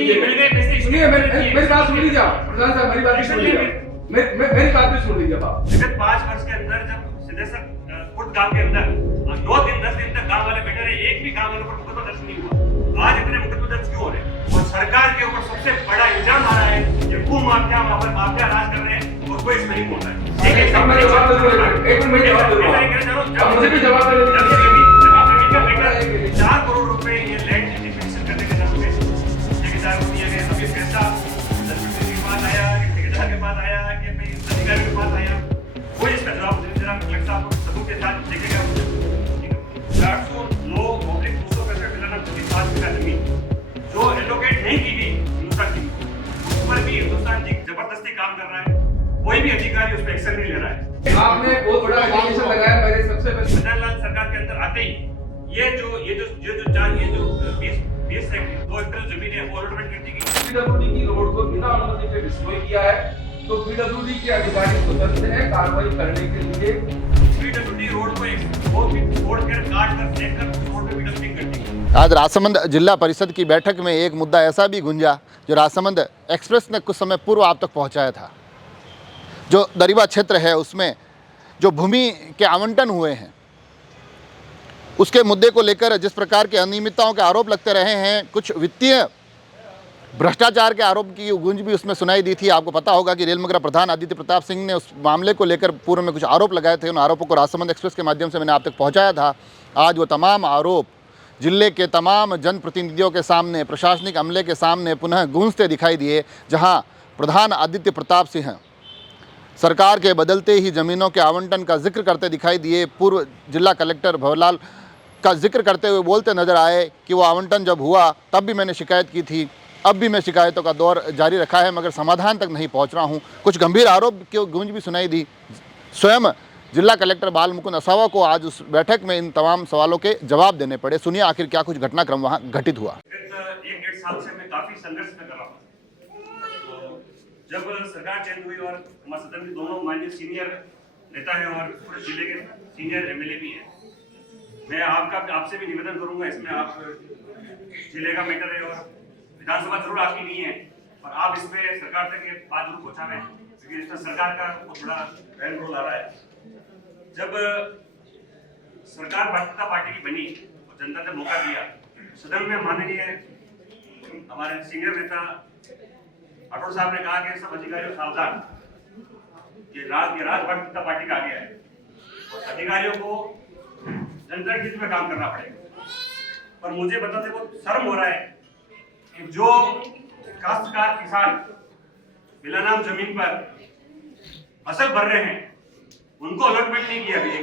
सुनिए मेरी बात सुन लीजिए आप, प्रधान साहब मेरी बात भी सुन लीजिए, मेरी बात भी सुन लीजिए आप। विगत 5 वर्ष के अंदर जब सिद्धेश्वर खुद गांव के अंदर 9 दिन 10 दिन तक गांव वाले बैठे रहे, एक भी गांव वाले पर मुकदमा दर्ज नहीं हुआ। आज इतने मुकदमे दर्ज क्यों हो रहे हैं? और सरकार के ऊपर सबसे बड़ा इल्जाम आ रहा है कि भू माफिया वहां पर माफिया राज कर रहे हैं और कोई इसमें नहीं बोल रहा है। एक मैं जवाब दे दूंगा, एक मिनट में जवाब दे दूंगा, मुझे भी जवाब दे दीजिए। 4 करोड़ रुपए ये लैंड एक्विजिशन करने के नाम पे ठेकेदार को दिया गया। अभी पैसा के पास आया, ठेकेदार के पास आया कि भाई अधिकारी के पास आया, कोई इसका जवाब नहीं दे रहा। कलेक्टर साहब सबूत के साथ देखेगा। 409/265 मिलाना 5 बीघा जमीन जो एलोकेट नहीं की गई हिंदुस्तान जी को, उस पर भी हिंदुस्तान जी जबरदस्ती काम कर रहा है। कोई भी अधिकारी उस पर एक्शन नहीं ले रहा है। आपने बहुत बड़ा एलिगेशन लगाया मेरे सबसे पहले मदनलाल सरकार के अंदर आते ही ये जो 20 से 2 एकड़ जमीन है वो अलॉटमेंट कर दी गई। पीडब्ल्यूडी की रोड को बिना अनुमति के डिस्ट्रॉय किया है, तो पीडब्ल्यूडी के अधिकारी स्वतंत्र है कार्रवाई करने के लिए। पीडब्ल्यूडी रोड को वो भी तोड़कर काट कर फेंक कर उस रोड पे भी डंपिंग कर दी। आज राजसमंद जिला परिषद की बैठक में एक मुद्दा ऐसा भी गुंजा जो राजसमंद एक्सप्रेस ने कुछ समय पूर्व आप तक पहुंचाया था। जो दरिबा क्षेत्र है उसमें जो भूमि के आवंटन हुए हैं उसके मुद्दे को लेकर जिस प्रकार के अनियमितताओं के आरोप लगते रहे हैं, कुछ वित्तीय भ्रष्टाचार के आरोप की गूंज भी उसमें सुनाई दी थी। आपको पता होगा कि रेलमंगरा प्रधान आदित्य प्रताप सिंह ने उस मामले को लेकर पूर्व में कुछ आरोप लगाए थे। उन आरोपों को राजसमंद एक्सप्रेस के माध्यम से मैंने आप तक पहुंचाया था। आज वो तमाम आरोप जिले के तमाम जनप्रतिनिधियों के सामने, प्रशासनिक अमले के सामने पुनः गूंजते दिखाई दिए, जहाँ प्रधान आदित्य प्रताप सिंह सरकार के बदलते ही ज़मीनों के आवंटन का जिक्र करते दिखाई दिए। पूर्व जिला कलेक्टर भवरलाल का जिक्र करते हुए बोलते नजर आए कि वो आवंटन जब हुआ तब भी मैंने शिकायत की थी, अब भी मैं शिकायतों का दौर जारी रखा है, मगर समाधान तक नहीं पहुंच रहा हूं। कुछ गंभीर आरोप की गूंज भी सुनाई दी। स्वयं जिला कलेक्टर बाल मुकुंद असावा को आज उस बैठक में इन तमाम सवालों के जवाब देने पड़े। सुनिए आखिर क्या कुछ घटनाक्रम वहाँ घटित हुआ। 1-1.5 साल से मैं काफी संघर्ष कर रहा हूँ। जब सरकार चेंज हुई और हमारे सदन के दोनों माननीय सीनियर नेता हैं और पूरे जिले के सीनियर एमएलए भी हैं, मैं आपसे भी निवेदन करूंगा, इसमें आप जिले का मैटर है और विधानसभा जरूर आपकी नहीं है, और आप इस पे सरकार तक ये बात जरूर पहुंचावें, क्योंकि इसमें सरकार का बहुत बड़ा अहम रोल आ रहा है। जब सरकार भारतीय जनता पार्टी की बनी और जनता ने मौका दिया, सदन में माननीय हमारे सीनियर नेता राठौड़ साहब ने कहा कि सब अधिकारियों सावधान, ये राज भारतीय जनता पार्टी का आ गया है और अधिकारियों को जनता के हित में काम करना पड़ेगा। पर मुझे बताते बहुत शर्म हो रहा है कि जो काश्तकार किसान बिला नाम जमीन पर फसल भर रहे हैं उनको अलॉटमेंट नहीं किया गया,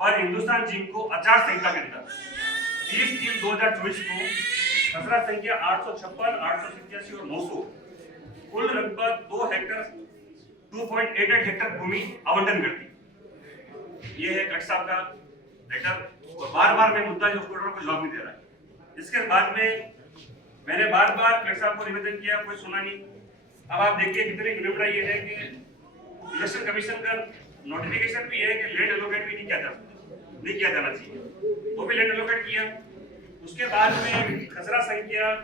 पर हिंदुस्तान जिंक को आचार संहिता के अंदर 30/3/2024 को खसरा संख्या 856, 887 और 900 कुल लगभग 2.88 हेक्टर भूमि आवंटन कर दी। ये है कलेक्टर साहब का लेटर, और बार-बार मैं मुद्दा जो को जवाब नहीं दे रहा है। इसके बाद में मैंने बार-बार कलेक्टर साहब को निवेदन किया, कोई सुना नहीं। अब आप देखिए कितनी विनम्रता ये है कि इलेक्शन कमीशन का नोटिफिकेशन भी है कि लैंड एलोकेट भी नहीं किया जाना चाहिए, वो भी लैंड एलोकेट किया। उसके बाद में खसरा संख्या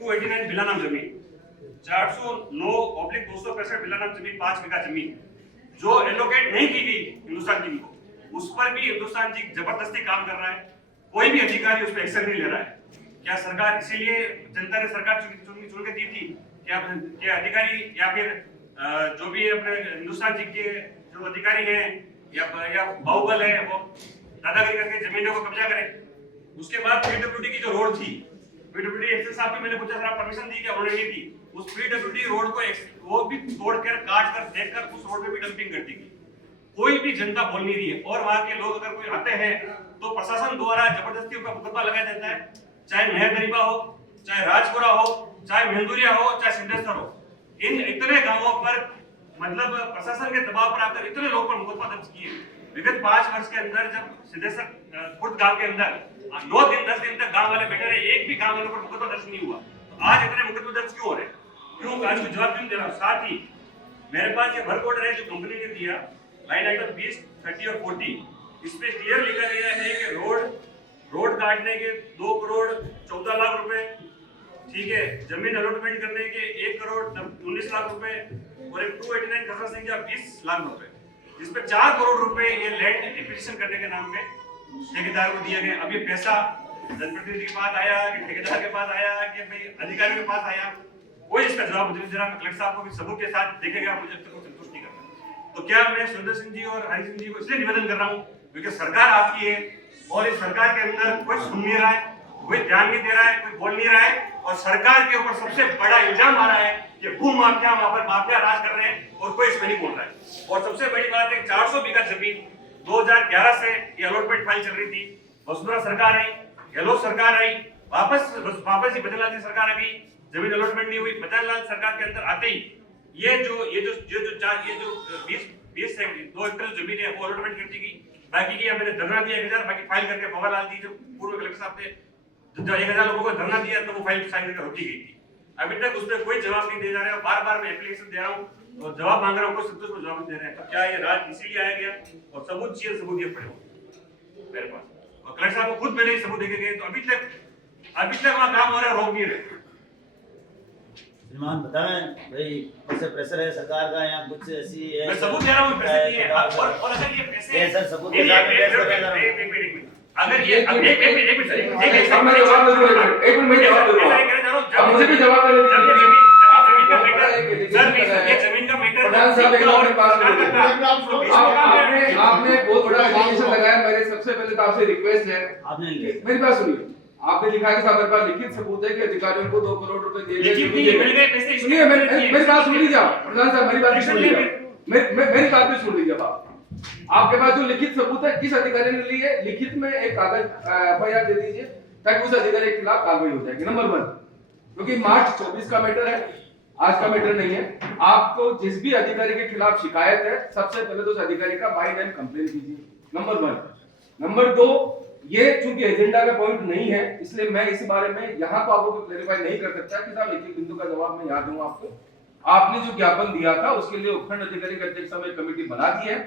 289 बिला नाम जमीन, 409/265 बिला नाम जमीन 5 बीघा जमीन जो एलोकेट नहीं की गई हिंदुस्तान जी को, उस पर भी हिंदुस्तान जी जबरदस्ती काम कर रहा है। कोई भी अधिकारी उस पर एक्शन नहीं ले रहा है। क्या सरकार इसीलिए जनता ने सरकार चुन के दी थी क्या अधिकारी या फिर जो भी अपने हिंदुस्तान जी के जो अधिकारी हैं या बाहुबल है वो दादागिरी करके जमीनों को कब्जा करें? उसके बाद पीडब्ल्यूडी की जो रोड थी, पीडब्ल्यूडी एक्सेस साहब भी मैंने पूछा सर आप परमिशन दी क्या? उन्होंने नहीं दी। उस पीडब्ल्यूडी रोड को वो भी तोड़कर काट कर फेंक कर उस रोड पे भी डंपिंग कर दी गई। कोई भी जनता बोल नहीं रही है, और वहां के लोग अगर कोई आते हैं तो प्रशासन द्वारा जबरदस्ती उनका मुकदमा लगाया जाता है, चाहे नया दरिबा हो, चाहे राजपुरा हो, चाहे मेहंदुरिया हो, चाहे सिद्धेश्वर हो। इन इतने गांवों पर मतलब प्रशासन के दबाव पर आकर इतने लोगों पर मुकदमा दर्ज किए। विगत 5 वर्ष के अंदर जब सिद्धेश्वर खुद गांव के अंदर 9 दिन 10 दिन तक गांव वाले बैठे रहे, एक भी गांव वाले पर मुकदमा दर्ज नहीं हुआ, तो आज इतने मुकदमे दर्ज क्यों हो रहे? क्यों? आज कोई जवाब नहीं दे रहा। साथ ही मेरे पास ये वर्क ऑर्डर है जो कंपनी ने दिया, लाइन आइटम 20, 30 और 40, इसमें क्लियर लिखा गया है कि रोड काटने के 2 करोड़ 14 लाख रुपए ठीक है, जमीन अलॉटमेंट करने के 1 करोड़ 19 लाख रुपए और एक 289 खसरा सिंह का 20 लाख रुपए, जिसपे 4 करोड़ रुपए ये लैंड एक्विजिशन करने के नाम पे ठेकेदार को दिए गए। अब ये पैसा जनप्रतिनिधि के पास आया कि ठेकेदार के पास आया कि भाई अधिकारियों के पास आया, कोई इसका जवाब मुझे जरा कलेक्टर साहब को भी सबूत के साथ देखेगा, मुझे तक संतुष्ट नहीं करता। तो क्या मैं सुरेंद्र सिंह जी और हरि सिंह जी को इसलिए निवेदन कर रहा हूँ क्योंकि सरकार आपकी है और इस सरकार के अंदर कोई सुन नहीं रहा है, कोई ध्यान नहीं दे रहा है, कोई बोल नहीं रहा है और सरकार के ऊपर सबसे बड़ा इल्जाम आ रहा है कि भू माफिया वहां पर माफिया राज कर रहे हैं और कोई इसमें नहीं बोल रहा है। और सबसे बड़ी बात है 400 बीघा जमीन 2011 से ये अलॉटमेंट फाइल चल रही थी, वसुंधरा सरकार आई, गहलोत सरकार आई, वापस ही बद्रीलाल जी सरकार आ गई, जमीन अलॉटमेंट नहीं हुई। बद्रीलाल सरकार के अंदर आते ही ये जो 20 से 2 एकड़ जमीन है वो अलॉटमेंट कर दी गई, बाकी की मैंने धरना दिया 1000, बाकी फाइल करके भवालाल जी जो पूर्व कलेक्टर साहब थे जो 1000 लोगों को धरना दिया तो वो फाइल साइन करके रोकी गई थी। अभी तक उस पर कोई जवाब नहीं दे जा रहे हैं, बार-बार मैं एप्लीकेशन दे रहा हूं और जवाब मांग रहा हूं, कोई संतोष को जवाब नहीं दे रहे हैं। तो क्या ये राज इसीलिए आया गया और सबूत चाहिए, सबूत ये पड़े हो मेरे पास और कलेक्टर साहब को खुद मैंने सबूत देके गए तो अभी तक वहां काम हो रहा है, रोक नहीं रहे। श्रीमान बताएं भाई कैसे प्रेशर है सरकार का यहाँ कुछ ऐसी है? मैं सबूत दे रहा हूं, पैसे नहीं है और अगर ये पैसे ये सर सबूत के साथ पेश कर रहा हूं। एक मिनट अगर ये अब एक मिनट मैं जवाब दे दूंगा, एक मिनट मैं जवाब दे दूंगा, अब मुझे भी जवाब देने दीजिए। जमीन का मैटर प्रधान साहब एक और बात आपने बहुत बड़ा एलिगेशन लगाया। मेरे सबसे पहले तो आपसे रिक्वेस्ट है, आपने मेरी बात सुनिए। आपने लिखा है कि साहब मेरे पास लिखित सबूत है कि अधिकारियों को 2 करोड़ रुपए दिए गए। सुनिए मेरी बात सुन लीजिए आप, प्रधान साहब मेरी बात सुन लीजिए, मेरी बात भी सुन लीजिए आप। आपके पास जो लिखित सबूत है किस अधिकारी ने ली है, लिखित में एक कागज एफआईआर दे दीजिए ताकि उस अधिकारी के खिलाफ कार्रवाई हो जाएगी। नंबर 1, क्योंकि मार्च 24 का मैटर है, आज का मैटर नहीं है। आपको जिस भी अधिकारी के खिलाफ शिकायत है सबसे पहले तो उस अधिकारी का बाय नेम कंप्लेंट कीजिए। नंबर 1। नंबर 2, ये चूंकि एजेंडा का पॉइंट नहीं है इसलिए मैं इस बारे में यहाँ तो आपको क्लेरिफाई नहीं कर सकता कि साहब एक बिंदु का जवाब मैं यहाँ दूंगा आपको। आपने जो ज्ञापन दिया था उसके लिए उपखंड अधिकारी की अध्यक्षता में कमेटी बना दी है,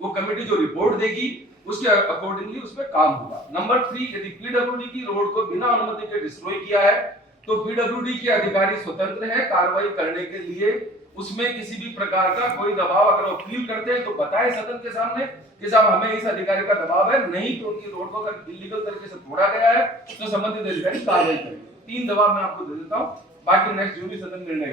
वो कमेटी जो रिपोर्ट देगी उसके अकॉर्डिंगली उस पर काम होगा। नंबर 3, यदि पीडब्ल्यूडी की रोड को बिना अनुमति के डिस्ट्रॉय किया है तो पीडब्ल्यूडी के अधिकारी स्वतंत्र है कार्रवाई करने के लिए, उसमें किसी भी प्रकार का कोई दबाव अगर वो फील करते हैं तो बताएं सदन के सामने कि साहब हमें इस अधिकारी का दबाव है, नहीं तो उनकी रोड को अगर इलीगल तरीके से तोड़ा गया है तो संबंधित अधिकारी कार्रवाई करें। 3 दबाव मैं आपको दे देता हूं, बाकी नेक्स्ट जो भी सदन निर्णय